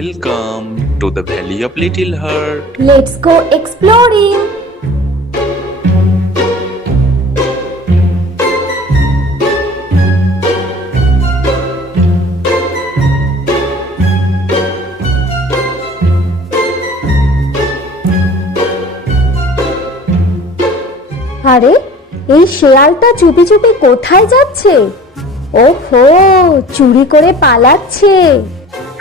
Welcome to the Valley of Little Heart. Let's go exploring. আরে এই শেয়ালটা চুপি চুপি কোথায় যাচ্ছে? ওহো, চুরি করে পালাচ্ছে।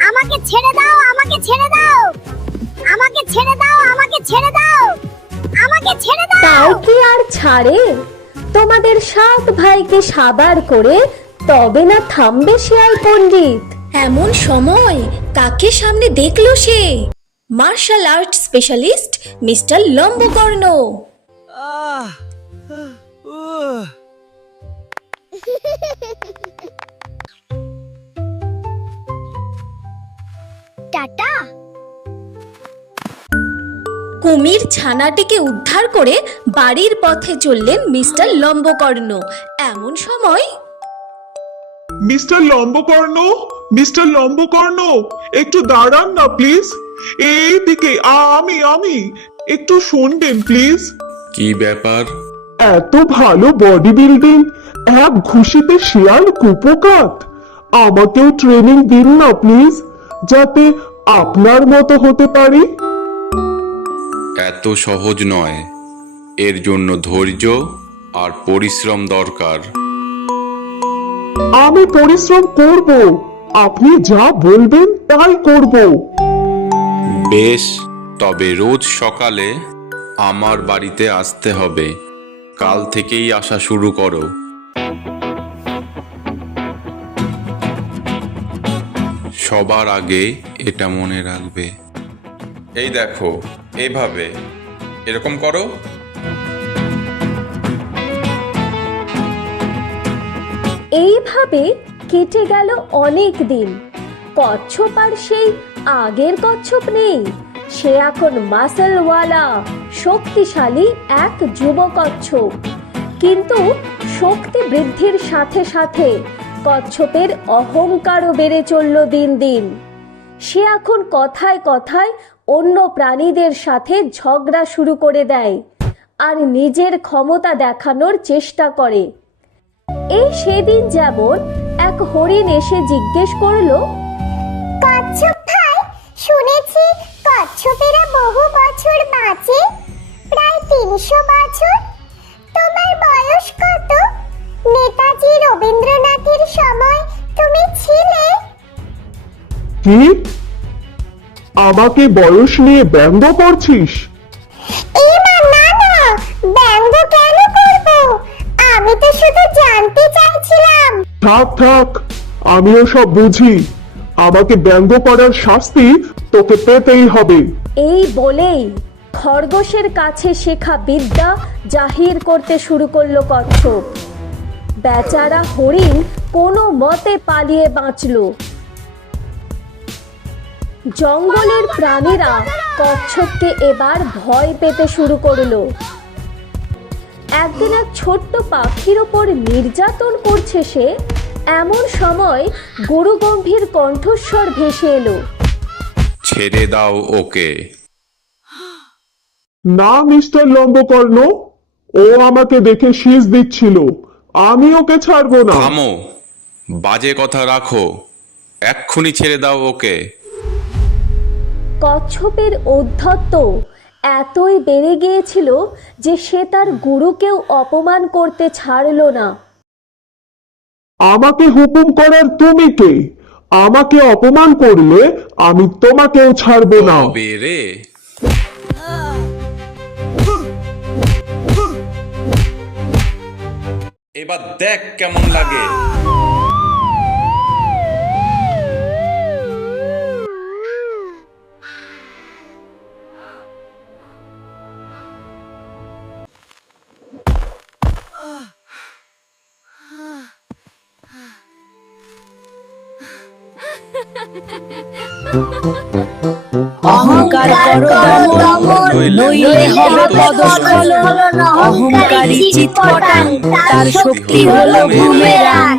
আমাকে ছেড়ে দাও, আমাকে ছেড়ে দাও, আমাকে ছেড়ে দাও, আমাকে ছেড়ে দাও, আমাকে ছেড়ে দাও। তাও কি আর ছাড়ে? তোমাদের 7 ভাইকে সাবার করে তবে না থামবে শেয়াল পণ্ডিত। এমন সময় কাকে সামনে দেখলো সে? Martial art specialist mister Lambakarna. Tata. কুমির ছানাটিকে উদ্ধার করে বাড়ির পথে চললেন মিস্টার লম্বকর্ণ। এমন সময় মিস্টার লম্বকর্ণ, মিস্টার লম্বকর্ণ, একটু দাঁড়ান না প্লিজ। এইদিকে আমি একটু শুনবেন প্লিজ। কি ব্যাপার? এত ভালো বডি বিল্ডিং, এক ঘুষিতে শেয়াল কুপোকাত। আমাকেও ট্রেনিং দিন না প্লিজ, যাতে আপনার মতো হতে পারি। এত সহজ নয়, এর জন্য ধৈর্য আর পরিশ্রম দরকার। আমি পরিশ্রম করব, আপনি যা বলবেন তাই করব। বেশ, তবে রোজ সকালে আমার বাড়িতে আসতে হবে। কাল থেকেই আসা শুরু করো। সবার আগে এটা মনে রাখবে। এই দেখো, এইভাবে এরকম করো। এইভাবে কেটে গেল অনেক দিন। কচ্ছপ আর সেই আগের কচ্ছপ নেই। সে এখন মাসলওয়ালা শক্তিশালী এক যুব কচ্ছপ। কিন্তু শক্তি বৃদ্ধির সাথে সাথে কচ্ছপের অহংকারও বেড়ে চলল দিন দিন। সে এখন কথায় কথায় অন্য প্রাণীদের সাথে ঝগড়া শুরু করে দেয় আর নিজের ক্ষমতা দেখানোর চেষ্টা করে। এই সেদিন যেমন এক হরিণ এসে জিজ্ঞেস করলো, কচ্ছপ ভাই, শুনেছি কচ্ছপেরা বহু বছর বাঁচে, প্রায় 300 বছর। তোমার বয়স কত? নেতাজি রবীন্দ্রনাথের সময় তুমি ছিলে? কি? আমাকে বয়স নিয়ে ব্যঙ্গ করছিস? না না না, ব্যঙ্গ কেন করব? আমি তো শুধু জানতে চাইছিলাম। থাক থাক, আমিও সব বুঝি। আমাকে ব্যঙ্গ করার শাস্তি তোকে পেতেই হবে। এই বলেই খরগোশের কাছে শেখা বিদ্যা জাহির করতে শুরু করলো কচ্ছপ। বেচারা হরিণ কোনো মতে পালিয়ে বাঁচল। জঙ্গলের প্রাণীরা কচ্ছপকে এবার ভয় পেতে শুরু করলো। একদিন এক ছোট্ট পাখির ওপর নির্যাতন করছে সে। এমন সময় গুরুগম্ভীর কণ্ঠস্বর ভেসে এলো, ছেড়ে দাও ওকে। না মিস্টার লম্বকর্ণ, ও আমাকে দেখে শীষ দিচ্ছিল। আমি ওকে ছাড়বো না। থামো, বাজে কথা রাখো। এক্ষুনি ছেড়ে দাও ওকে। কচ্ছপের ঔদ্ধত্য এতই বেড়ে গিয়েছিল যে সে তার গুরুকেও অপমান করতে ছাড়ল না। আমাকে হুকুম করার তুমি কে? আমাকে অপমান করলে আমি তোমাকেও ছাড়বো না। তবে রে, এবার দেখ কেমন লাগে। অহংকার করো দমন, নইলে হবে পদস্খলন। অহংকারী চিৎপটাং, তার শক্তি হলো বুমেরাং।